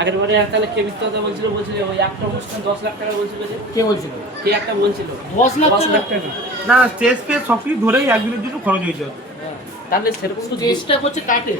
আগেরবারে তাহলে কে মিথ্যা কথা বলছিল ওই একটা অনুষ্ঠান 10 লাখ টাকা বলছিল যে কে বলছিল কে একটা বলছিল 10 লাখ টাকা না স্টেজ ফেস সব কিছু ধরেই একদিনের জন্য খরচ হয়েছে তাহলে সেরকম তো চেষ্টা করছে কাটে